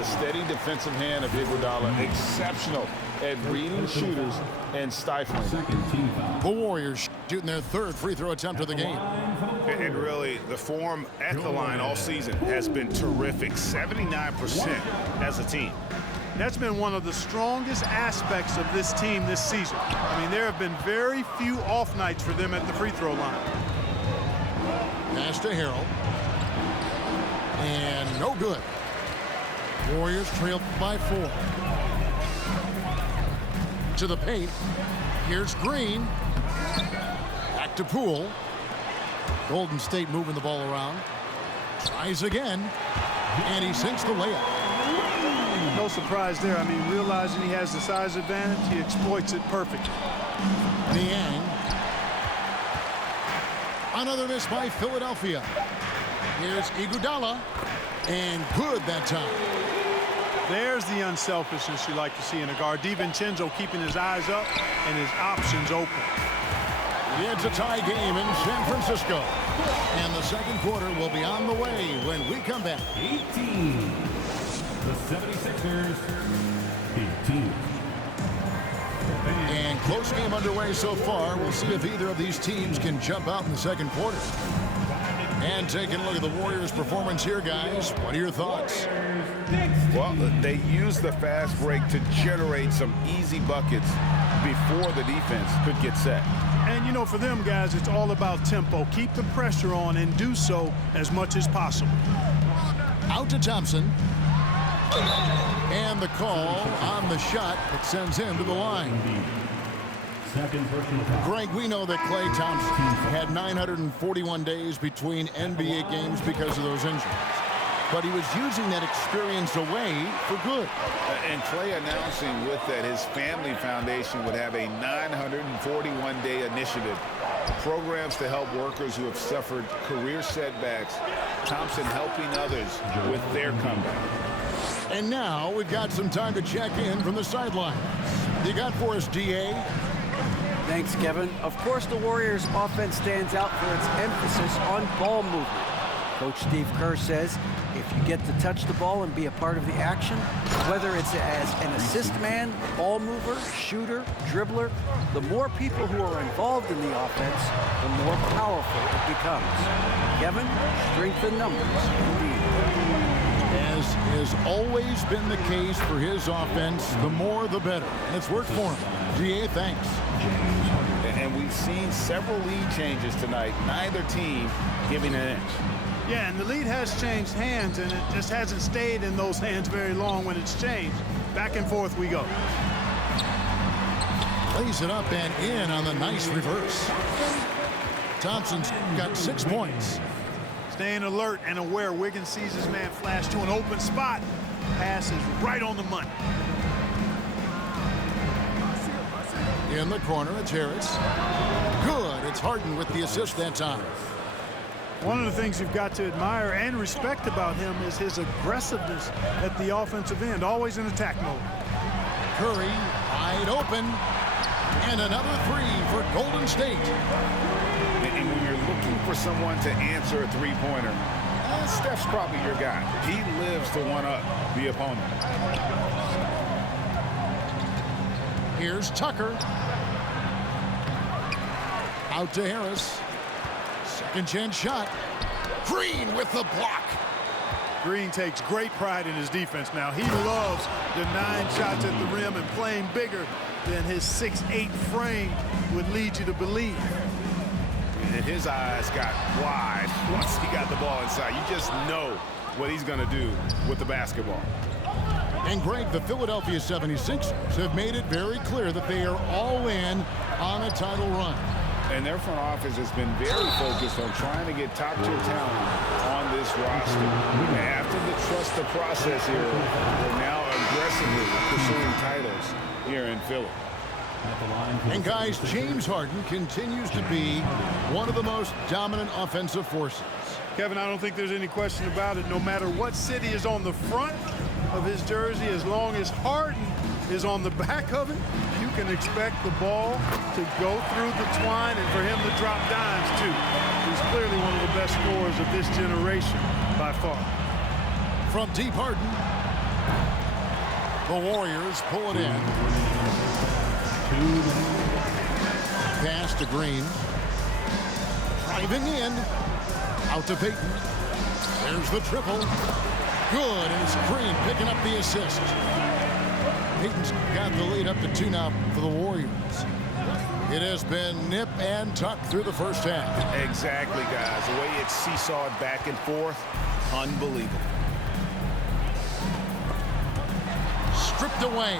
the steady defensive hand of Iguodala, exceptional at reading shooters and stifling. The Warriors shooting their third free throw attempt of the game. And really, the form at the line all season has been terrific, 79% as a team. That's been one of the strongest aspects of this team this season. I mean, there have been very few off nights for them at the free throw line. Pass to Harrell. And no good. Warriors trailed by 4. To the paint. Here's Green. Back to Poole. Golden State moving the ball around. Tries again. And he sinks the layup. No surprise there. I mean, realizing he has the size advantage, he exploits it perfectly. Niang. Another miss by Philadelphia. Here's Iguodala. And good that time. There's the unselfishness you like to see in a guard. DiVincenzo keeping his eyes up and his options open. It's a tie game in San Francisco. And the second quarter will be on the way when we come back. 18. The 76ers, 18. And close game underway so far. We'll see if either of these teams can jump out in the second quarter. And taking a look at the Warriors' performance here, guys. What are your thoughts? Well, they used the fast break to generate some easy buckets before the defense could get set. And, you know, for them, guys, it's all about tempo. Keep the pressure on and do so as much as possible. Out to Thompson. And the call on the shot that sends him to the line. Greg, we know that Klay Thompson had 941 days between NBA games because of those injuries. But he was using that experience away for good. And Klay announcing with that his family foundation would have a 941-day initiative. Programs to help workers who have suffered career setbacks. Thompson helping others with their comeback. And now we've got some time to check in from the sidelines. You got for us, DA? Thanks, Kevin. Of course, the Warriors' offense stands out for its emphasis on ball movement. Coach Steve Kerr says if you get to touch the ball and be a part of the action, whether it's as an assist man, ball mover, shooter, dribbler, the more people who are involved in the offense, the more powerful it becomes. Kevin, strength in numbers, indeed. As has always been the case for his offense, the more the better. And it's worked for him. GA, thanks. And we've seen several lead changes tonight, neither team giving an inch. Yeah, and the lead has changed hands, and it just hasn't stayed in those hands very long when it's changed. Back and forth we go. Plays it up and in on the nice reverse. Thompson's got 6 points. Staying alert and aware. Wiggins sees his man flash to an open spot. Pass is right on the money. In the corner, it's Harris. Good. It's Harden with the assist that time. One of the things you've got to admire and respect about him is his aggressiveness at the offensive end, always in attack mode. Curry wide open. And another three for Golden State. And when you're looking for someone to answer a three-pointer, Steph's probably your guy. He lives to one-up the opponent. Here's Tucker. Out to Harris. Second chance shot. Green with the block. Green takes great pride in his defense now. He loves denying shots at the rim and playing bigger than his 6'8" frame would lead you to believe. And his eyes got wide once he got the ball inside. You just know what he's going to do with the basketball. And Greg, the Philadelphia 76ers have made it very clear that they are all in on a title run. And their front office has been very focused on trying to get top-tier talent on this roster. After the trust the process here, they're now aggressively pursuing titles here in Philly. And guys, James Harden continues to be one of the most dominant offensive forces. Kevin, I don't think there's any question about it. No matter what city is on the front of his jersey, as long as Harden is on the back of it, you can expect the ball to go through the twine and for him to drop dimes too. He's clearly one of the best scorers of this generation by far. From deep, Harden. The Warriors pull it in. Pass to Green. Driving in. Out to Payton. There's the triple. Good, and it's Green picking up the assist. Payton's got the lead up to 2 now for the Warriors. It has been nip and tuck through the first half. Exactly, guys. The way it's seesawed back and forth, unbelievable. Stripped away.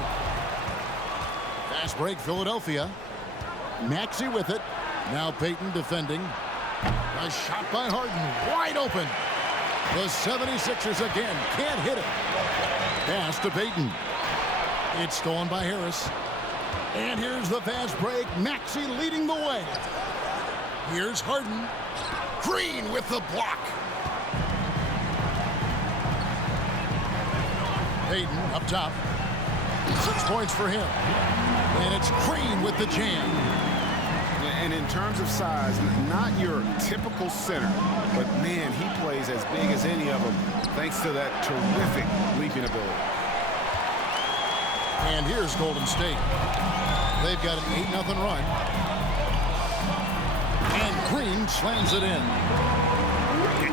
Fast break, Philadelphia. Maxey with it. Now Payton defending. A shot by Harden, wide open. The 76ers again can't hit it. Pass to Payton. It's stolen by Harris. And here's the fast break. Maxey leading the way. Here's Harden. Green with the block. Payton up top. 6 points for him. And it's Green with the jam. And in terms of size, not your typical center, but man, he plays as big as any of them thanks to that terrific leaping ability. And here's Golden State. They've got an 8-0 run. And Green slams it in.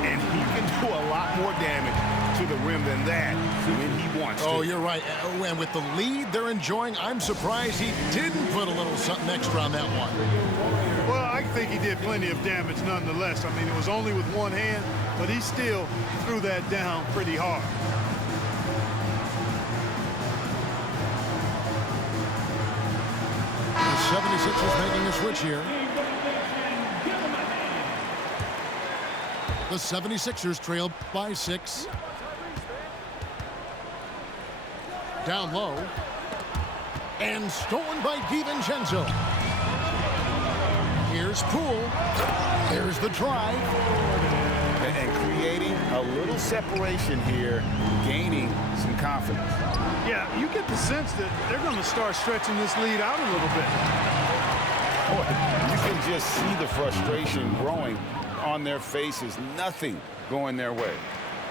And he can do a lot more damage to the rim than that when he wants to. Oh, you're right. And with the lead they're enjoying, I'm surprised he didn't put a little something extra on that one. Well, I think he did plenty of damage nonetheless. I mean, it was only with one hand, but he still threw that down pretty hard. The 76ers making a switch here. The 76ers trail by 6. Down low. And stolen by DiVincenzo. Here's Poole. There's the drive. And creating a little separation here, gaining some confidence. Yeah, you get the sense that they're going to start stretching this lead out a little bit. Boy, you can just see the frustration growing on their faces. Nothing going their way.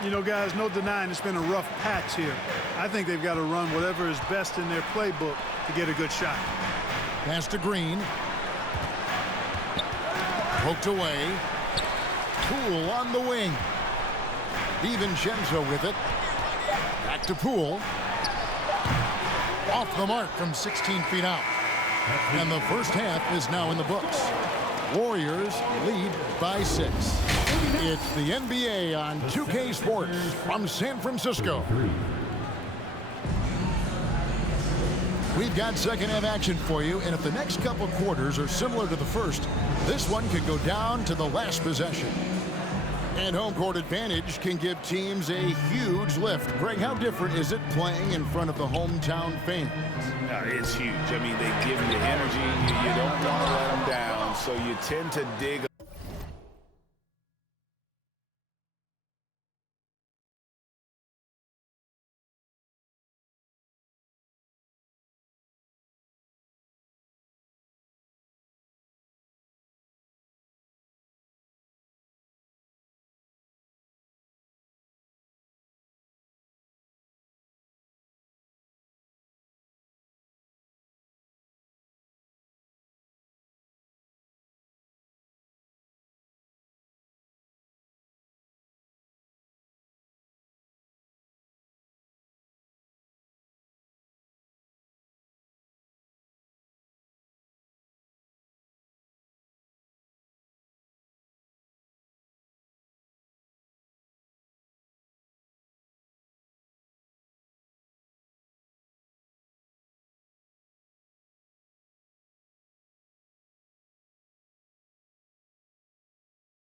You know, guys, no denying it's been a rough patch here. I think they've got to run whatever is best in their playbook to get a good shot. Pass to Green. Poked away. Poole on the wing. DiVincenzo with it. Back to Poole. Off the mark from 16 feet out. And the first half is now in the books. Warriors lead by 6. It's the NBA on 2K Sports from San Francisco. We've got second half action for you, and if the next couple quarters are similar to the first, this one could go down to the last possession. And home court advantage can give teams a huge lift. Greg, how different is it playing in front of the hometown fans? It's huge. I mean, they give you energy. You don't want to let them down, so you tend to dig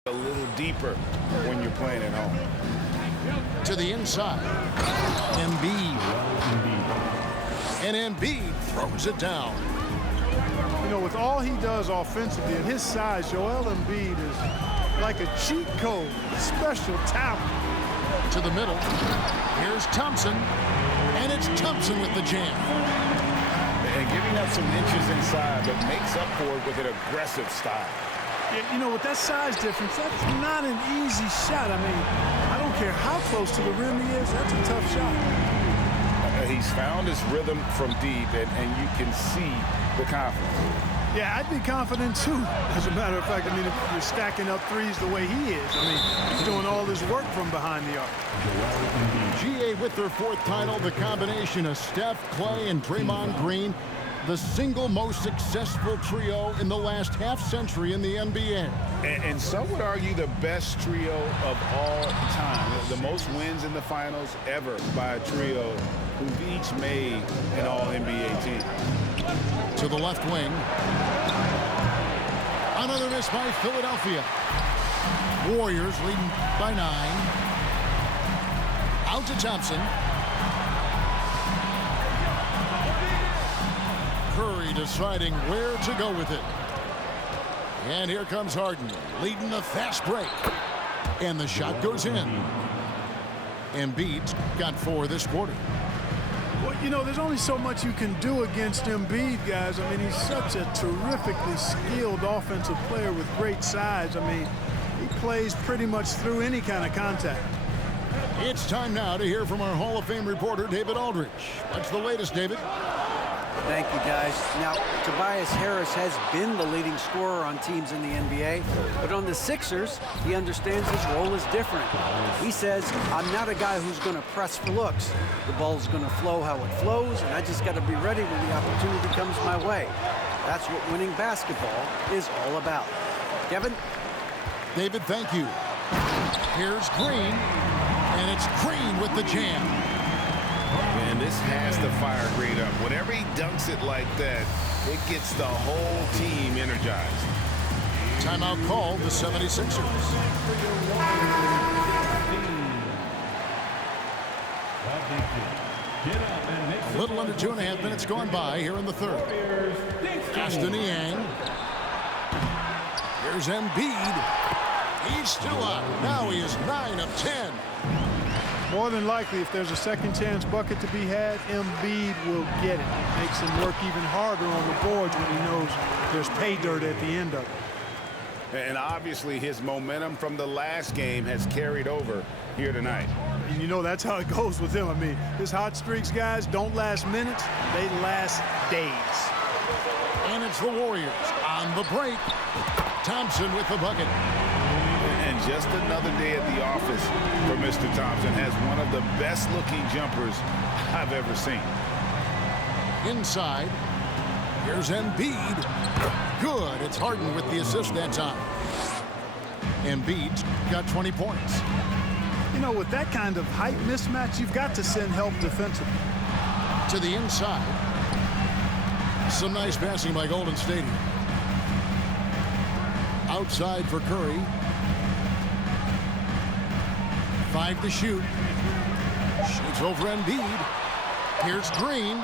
a little deeper when you're playing at home. To the inside. Embiid. And Embiid throws it down. You know, with all he does offensively at his size, Joel Embiid is like a cheat code, special talent. To the middle. Here's Thompson. And it's Thompson with the jam. And giving up some inches inside, but makes up for it with an aggressive style. You know, with that size difference, that's not an easy shot. I mean, I don't care how close to the rim he is, that's a tough shot. He's found his rhythm from deep, and you can see the confidence. Yeah, I'd be confident too. As a matter of fact, I mean, if you're stacking up threes the way he is, I mean, he's doing all this work from behind the arc. GA with their 4th title, the combination of Steph, Clay, and Draymond Green, the single most successful trio in the last half-century in the NBA. And some would argue the best trio of all time. The most wins in the finals ever by a trio who've each made an All-NBA team. To the left wing. Another miss by Philadelphia. Warriors leading by 9. Out to Thompson. Curry deciding where to go with it. And here comes Harden, leading the fast break. And the shot goes in. Embiid's got 4 this quarter. Well, you know, there's only so much you can do against Embiid, guys. I mean, he's such a terrifically skilled offensive player with great size. I mean, he plays pretty much through any kind of contact. It's time now to hear from our Hall of Fame reporter, David Aldridge. What's the latest, David? Thank you, guys. Now, Tobias Harris has been the leading scorer on teams in the NBA, but on the Sixers, he understands his role is different. He says, I'm not a guy who's going to press for looks. The ball's going to flow how it flows, and I just got to be ready when the opportunity comes my way. That's what winning basketball is all about. Kevin? David, thank you. Here's Green, and it's Green with the jam. And this has to fire Green up. Whenever he dunks it like that, it gets the whole team energized. Timeout called, the 76ers. A little under 2.5 minutes gone by here in the 3rd. Justin Niang. Here's Embiid. He's still up. Now he is 9 of 10. More than likely, if there's a second chance bucket to be had, Embiid will get it. It makes him work even harder on the boards when he knows there's pay dirt at the end of it. And obviously his momentum from the last game has carried over here tonight. And you know that's how it goes with him. I mean, his hot streaks, guys, don't last minutes. They last days. And it's the Warriors on the break. Thompson with the bucket. And just another day at the office for Mr. Thompson. Has one of the best-looking jumpers I've ever seen. Inside. Here's Embiid. Good. It's Harden with the assist that time. Embiid's got 20 points. You know, with that kind of height mismatch, you've got to send help defensively. To the inside. Some nice passing by Golden State. Outside for Curry. 5 to shoot. Shoots over Embiid. Here's Green.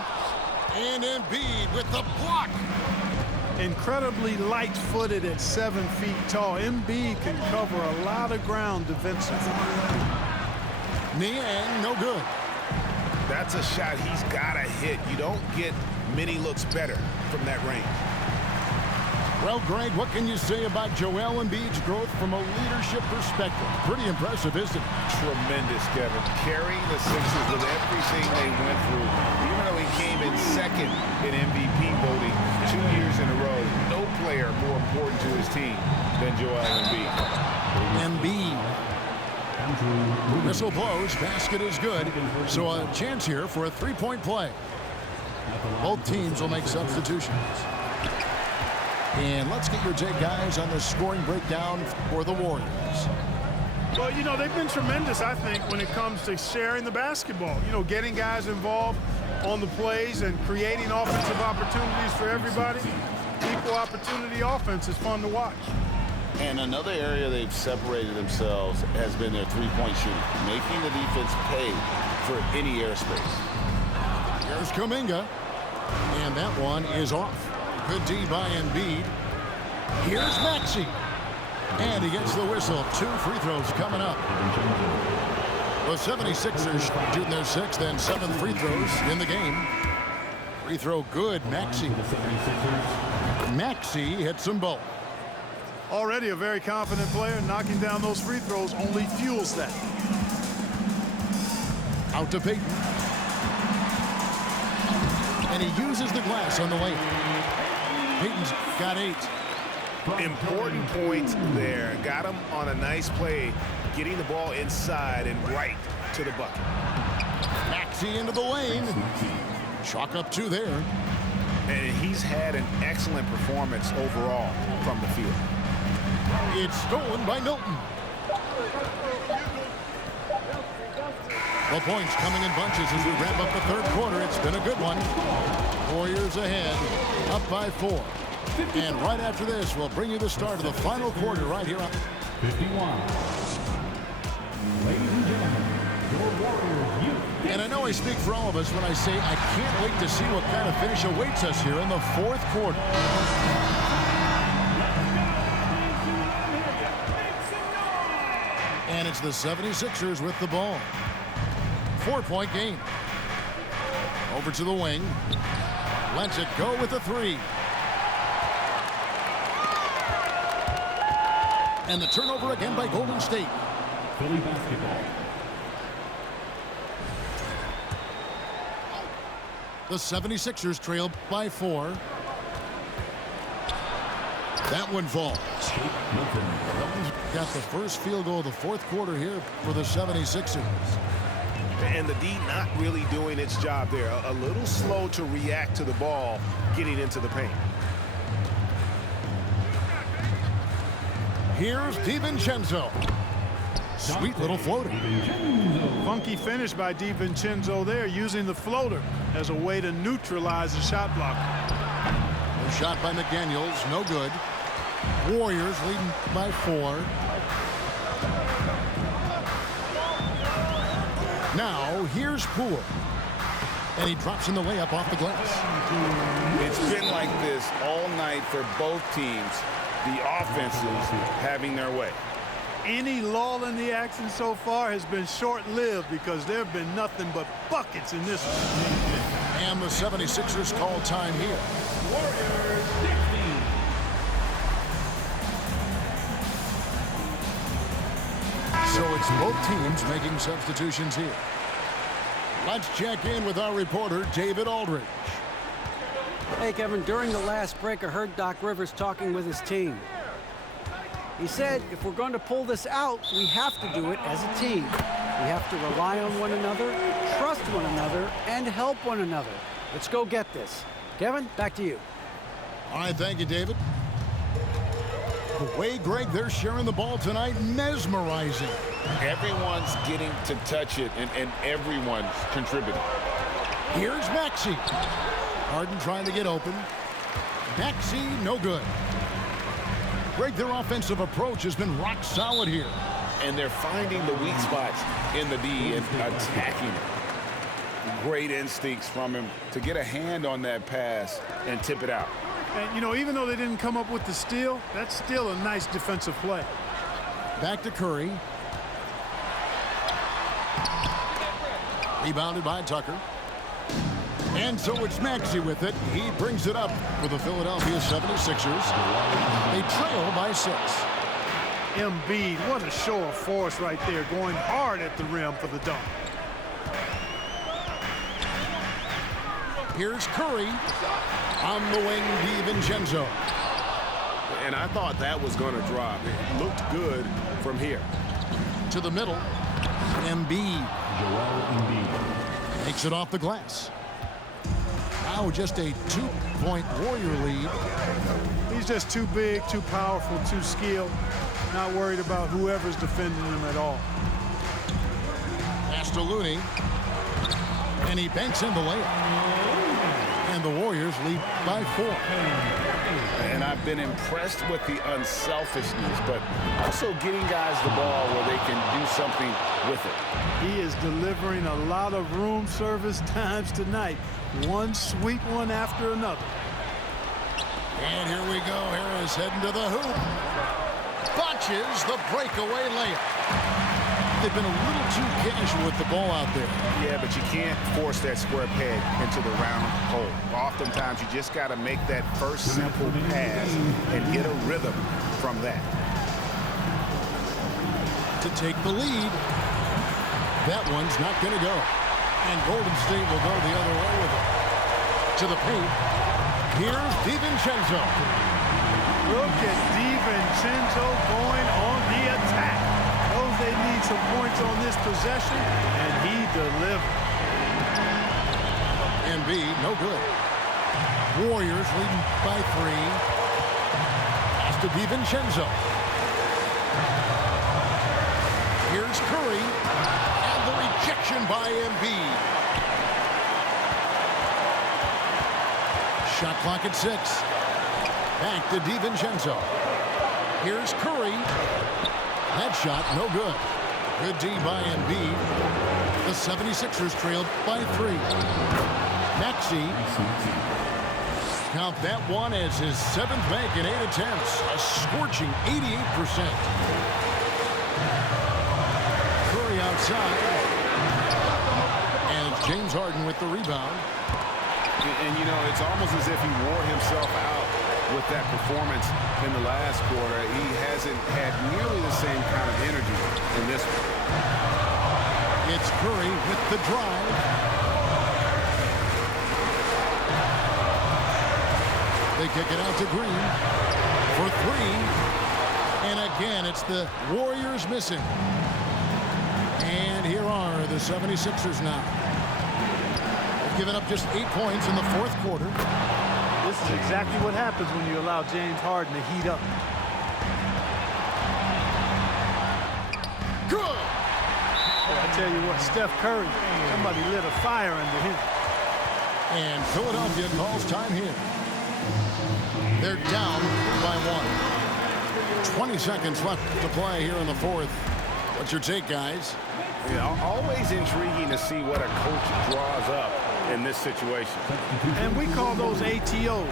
And Embiid with the block. Incredibly light-footed at 7 feet tall. Embiid can cover a lot of ground defensively. Niang, no good. That's a shot he's got to hit. You don't get many looks better from that range. Well, Greg, what can you say about Joel Embiid's growth from a leadership perspective? Pretty impressive, isn't it? Tremendous, Kevin. Carrying the Sixers with everything they went through. Even though he came in second in MVP voting 2 years in a row, no player more important to his team than Joel Embiid. Embiid. Whistle blows. Basket is good. So a chance here for a three-point play. Both teams will make substitutions. And let's get your take, guys, on the scoring breakdown for the Warriors. Well, you know, they've been tremendous, I think, when it comes to sharing the basketball. You know, getting guys involved on the plays and creating offensive opportunities for everybody. Equal opportunity offense is fun to watch. And another area they've separated themselves has been their three-point shooting, making the defense pay for any airspace. Here's Kuminga. And that one is off. Good D by Embiid. Here's Maxey. And he gets the whistle. 2 free throws coming up. The 76ers shooting their 6th and 7th free throws in the game. Free throw good, Maxey. Maxey hits them both. Already a very confident player. Knocking down those free throws only fuels that. Out to Payton. And he uses the glass on the lane. Peyton's got 8. Important points there. Got him on a nice play, getting the ball inside and right to the bucket. Maxey into the lane. Chalk up 2 there. And he's had an excellent performance overall from the field. It's stolen by Milton. The points coming in bunches as we wrap up the third quarter. It's been a good one. Warriors ahead, up by 4. And right after this, we'll bring you the start of the final quarter right here on 51. Ladies and gentlemen, your Warriors youth. And I know I speak for all of us when I say I can't wait to see what kind of finish awaits us here in the fourth quarter. And it's the 76ers with the ball. 4-point game. Over to the wing. Lets it go with a 3. And the turnover again by Golden State. Philly basketball. The 76ers trail by 4. That one falls. Got the first field goal of the fourth quarter here for the 76ers. And the D not really doing its job there. A little slow to react to the ball getting into the paint. Here's DiVincenzo. Sweet little floater. Funky finish by DiVincenzo there, using the floater as a way to neutralize the shot blocker. The shot by McDaniels, no good. Warriors leading by 4. Now, here's Poole. And he drops in the layup off the glass. It's been like this all night for both teams. The offenses having their way. Any lull in the action so far has been short-lived because there have been nothing but buckets in this one. And the 76ers call time here. Warriors 60. So it's both teams making substitutions here. Let's check in with our reporter, David Aldridge. Hey, Kevin, during the last break, I heard Doc Rivers talking with his team. He said if we're going to pull this out, we have to do it as a team. We have to rely on one another, trust one another, and help one another. Let's go get this. Kevin, back to you. All right, thank you, David. The way, Greg, they're sharing the ball tonight, mesmerizing. Everyone's getting to touch it, and everyone's contributing. Here's Maxey. Harden trying to get open. Maxey, no good. Greg, their offensive approach has been rock solid here. And they're finding the weak spots in the D and attacking it. Great instincts from him to get a hand on that pass and tip it out. And, you know, even though they didn't come up with the steal, that's still a nice defensive play. Back to Curry. Rebounded by Tucker. And so it's Maxey with it. He brings it up for the Philadelphia 76ers. They trail by 6. Embiid, what a show of force right there, going hard at the rim for the dunk. Here's Curry. On the wing, DiVincenzo. And I thought that was going to drop. It looked good from here. To the middle. Embiid. Joel Embiid. Takes it off the glass. Now just a 2-point Warrior lead. He's just too big, too powerful, too skilled. Not worried about whoever's defending him at all. Pass to Looney. And he banks in the layup. And the Warriors lead by 4. And I've been impressed with the unselfishness, but also getting guys the ball where they can do something with it. He is delivering a lot of room service times tonight. One sweet one after another. And here we go. Harris heading to the hoop. Botches the breakaway layup. They've been a little too casual with the ball out there. Yeah, but you can't force that square peg into the round hole. Oftentimes, you just got to make that first simple pass and get a rhythm from that. To take the lead. That one's not going to go. And Golden State will go the other way with it. to the paint. Here's DiVincenzo. Look at DiVincenzo going on the attack. Knows they need some points on this possession, and he delivered. Embiid, no good. Warriors leading by 3. Pass to DiVincenzo. Here's Curry. And the rejection by Embiid. Shot clock at 6. Back to DiVincenzo. Here's Curry. That shot, no good. Good D by Embiid. The 76ers trailed by 3. Maxey. Count that one as his 7th make in 8 attempts. A scorching 88%. Curry outside. And it's James Harden with the rebound. And, you know, it's almost as if he wore himself out with that performance in the last quarter. He hasn't had nearly the same kind of energy in this one. It's Curry with the drive. They kick it out to Green for 3. And again, it's the Warriors missing. And here are the 76ers now. They've given up just 8 points in the 4th quarter. This is exactly what happens when you allow James Harden to heat up. Good. I tell you what, Steph Curry, somebody lit a fire under him. And Philadelphia calls time here. They're down by 1. 20 seconds left to play here in the 4th. What's your take, guys? Yeah, always intriguing to see what a coach draws up in this situation. And we call those ATOs,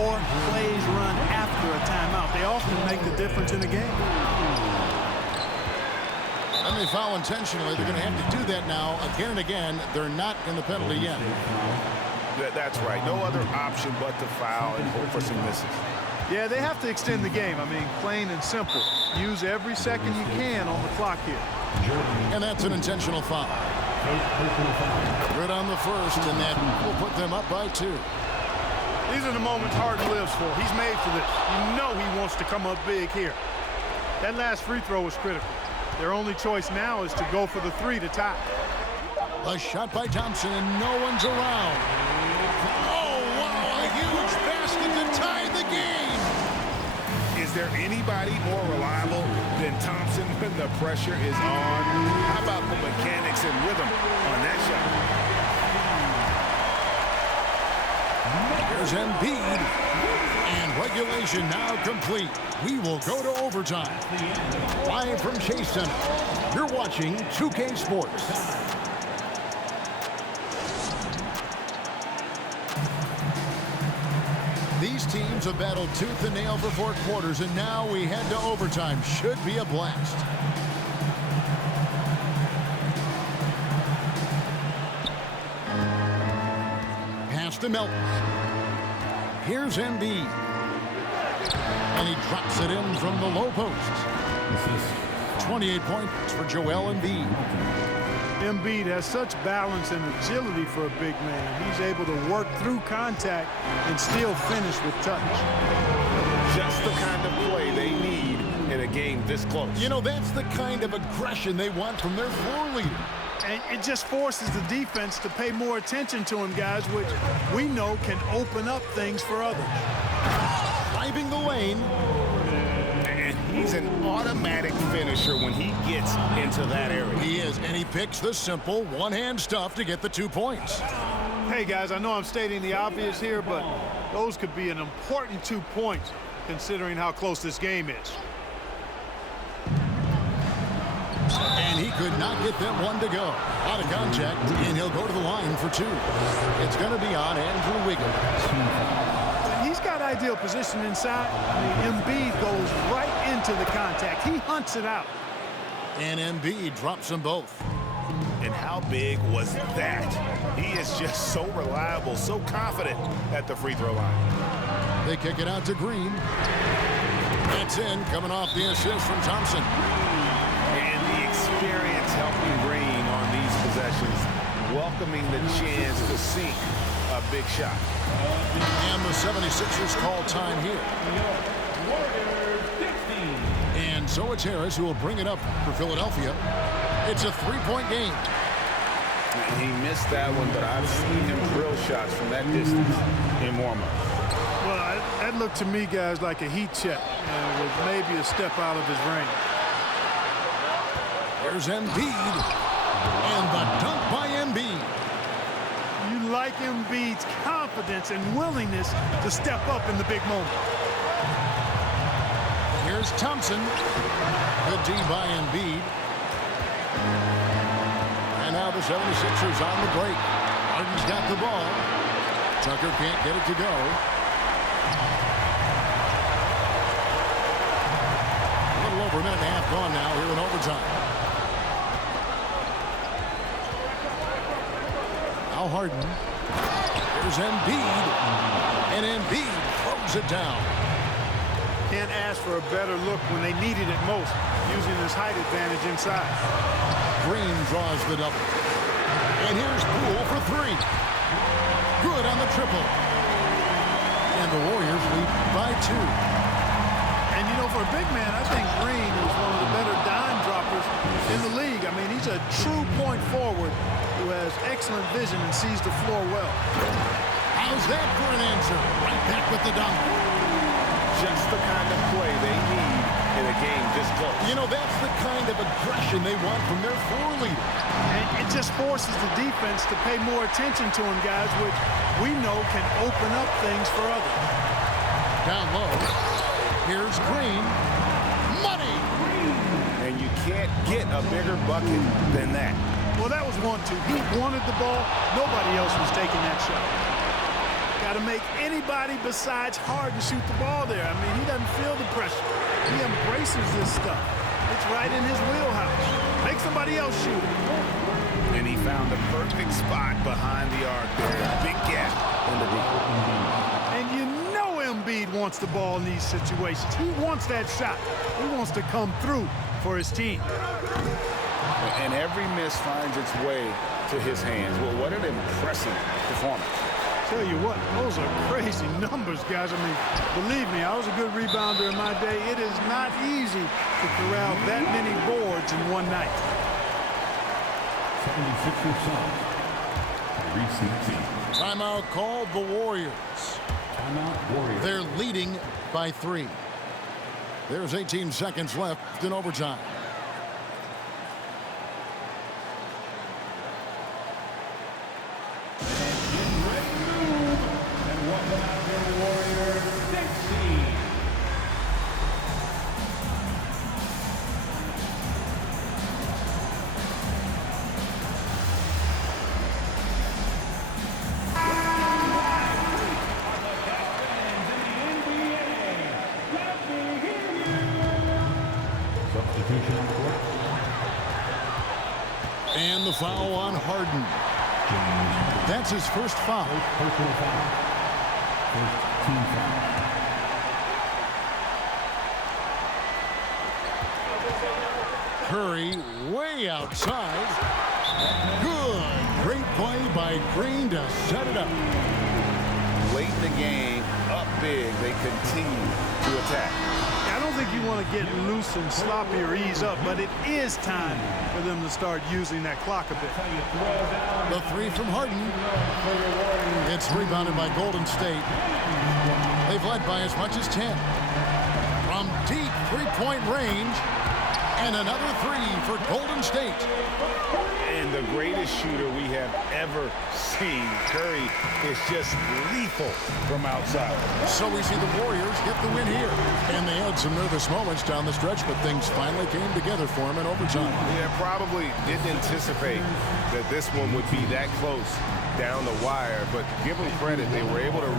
or plays run after a timeout. They often make the difference in the game. And they foul intentionally. They're going to have to do that now again and again. They're not in the penalty yet. That's right. No other option but to foul and hope for some misses. Yeah, they have to extend the game. I mean, plain and simple. Use every second you can on the clock here. And that's an intentional foul. Good on the first, and that will put them up by 2. These are the moments Harden lives for. He's made for this. You know he wants to come up big here. That last free throw was critical. Their only choice now is to go for the 3 to tie. A shot by Thompson, and no one's around. Oh, wow, a huge basket to tie the game. Is there anybody more reliable than Thompson when the pressure is on? How about the mechanics and rhythm on that shot? There's Embiid. And regulation now complete. We will go to overtime. Live from Chase Center, you're watching 2K Sports. These teams have battled tooth and nail for 4 quarters, and now we head to overtime. Should be a blast. Pass to Melton. Here's Embiid. And he drops it in from the low post. 28 points for Joel Embiid. Embiid has such balance and agility for a big man. He's able to work through contact and still finish with touch. Just the kind of play they need in a game this close. You know, that's the kind of aggression they want from their floor leader. And it just forces the defense to pay more attention to him, guys, which we know can open up things for others. Driving the lane. And he's an automatic finisher when he gets into that area. He is, and he picks the simple one-hand stuff to get the 2 points. Hey, guys, I know I'm stating the obvious here, but those could be an important 2 points considering how close this game is. And he could not get that one to go. Out of contact, and he'll go to the line for 2. It's going to be on Andrew Wiggins. He's got ideal position inside. I mean, Embiid goes right into the contact. He hunts it out. And Embiid drops them both. And how big was that? He is just so reliable, so confident at the free throw line. They kick it out to Green. That's in, coming off the assist from Thompson. And the experience helping Green on these possessions, welcoming the chance to sink a big shot. And the 76ers call time here. And so it's Harris who will bring it up for Philadelphia. It's a three-point game. He missed that one, but I've seen him drill shots from that distance in warm-up. Well, that looked to me, guys, like a heat check, with maybe a step out of his range. There's Embiid, and the dunk by Embiid. You like Embiid's confidence and willingness to step up in the big moment. Here's Thompson. Good D by Embiid. And now the 76ers on the break. Harden's got the ball. Tucker can't get it to go. A little over a minute and a half gone now here in overtime. Now Harden. Here's Embiid. And Embiid throws it down. Can't ask for a better look when they needed it most, using his height advantage inside. Green draws the double. And here's Poole for three. Good on the triple. And the Warriors lead by 2. And, you know, for a big man, I think Green is one of the better dime droppers in the league. I mean, he's a true point forward who has excellent vision and sees the floor well. How's that for an answer? Right back with the dunk. Just the kind of play they need in a game this close. You know, that's the kind of aggression they want from their floor leader. And it just forces the defense to pay more attention to him, guys, which we know can open up things for others. Down low. Here's Green. Money! And you can't get a bigger bucket than that. Well, that was 1-2. He wanted the ball. Nobody else was taking that shot. Got to make anybody besides Harden shoot the ball there. I mean, he doesn't feel the pressure. He embraces this stuff. It's right in his wheelhouse. Make somebody else shoot it. And he found the perfect spot behind the arc there. Big gap in the deep. And you know Embiid wants the ball in these situations. He wants that shot. He wants to come through for his team. And every miss finds its way to his hands. Well, what an impressive performance. Tell you what, those are crazy numbers, guys. I mean, believe me, I was a good rebounder in my day. It is not easy to corral that many boards in one night. 76ers Suns. Timeout called the Warriors. Timeout Warriors. They're leading by 3. There's 18 seconds left in overtime. Substitution on the court. And the foul on Harden. That's his first foul. Personal foul. First team foul. Curry way outside. Good. Great play by Green to set it up. Late in the game, up big, they continue to attack. I don't think you want to get loose and sloppy or ease up, but it is time for them to start using that clock a bit. The three from Harden. It's rebounded by Golden State. They've led by as much as 10. From deep three-point range, and another three for Golden State. And the greatest shooter we have ever seen. Curry is just lethal from outside. So we see the Warriors get the win here. And they had some nervous moments down the stretch, but things finally came together for them in overtime. Yeah, probably didn't anticipate that this one would be that close down the wire, but give them credit. They were able to